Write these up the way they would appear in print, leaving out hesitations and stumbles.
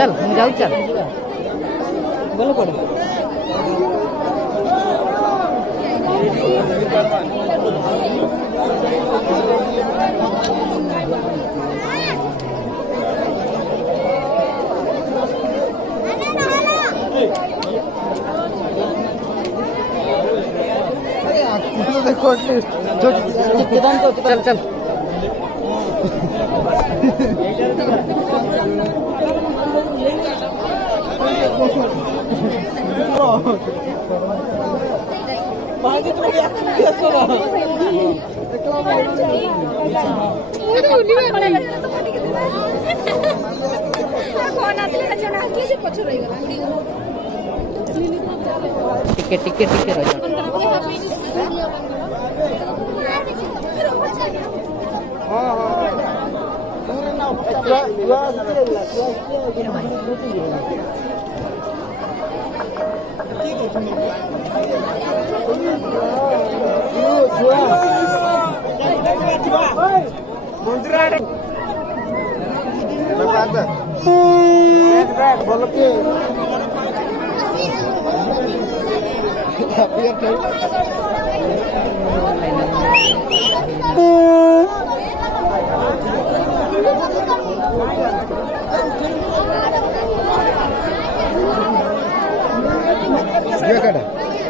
चल हम जाऊ चल बोलो पड़ो देखो चल चल टिके टिके टिके रह बोलो कि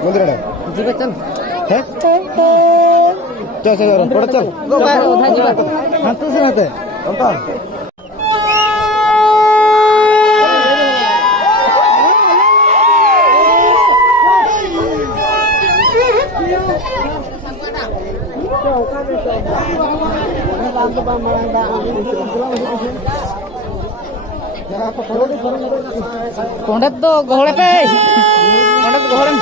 मंदिर जीवा चल है चल चल पड़ चल उधर जीवा हाथ से हाथ है पंडित तो घोड़े पे पंडित घोड़े में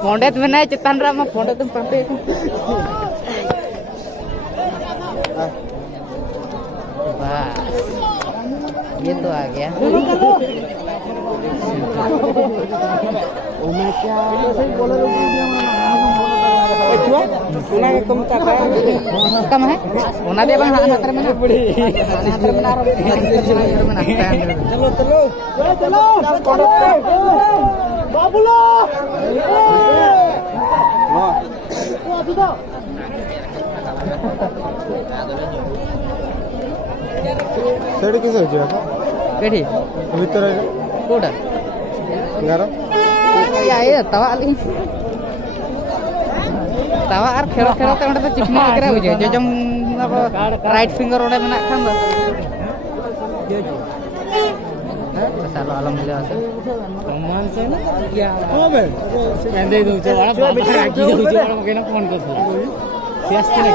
पंडित में नहीं चितान राम पंडित पंडित ये तो आ गया कम है होना दे चलो चलो बाबूला सेडी किसे हो जाता केडी भीतर है कोडा यार या ये तवा आली तवा आर खेलो खेलो ते ओंडे तो चिकना करे बुझे जे जम राइट फिंगर ओंडे मेना खान दो सालो आलम ले आसे सम्मान से ना क्या ओ बे पेंदे दो से वाला बाबा राखी दो से वाला केना फोन करथला सियास्ते ने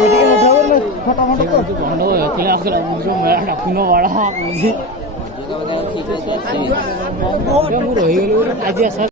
ओडी के उठावर में फटाफट को बंडो अकेले अकेले जो मेरा डाकुनो वाला बुझी जो रही गेलो आज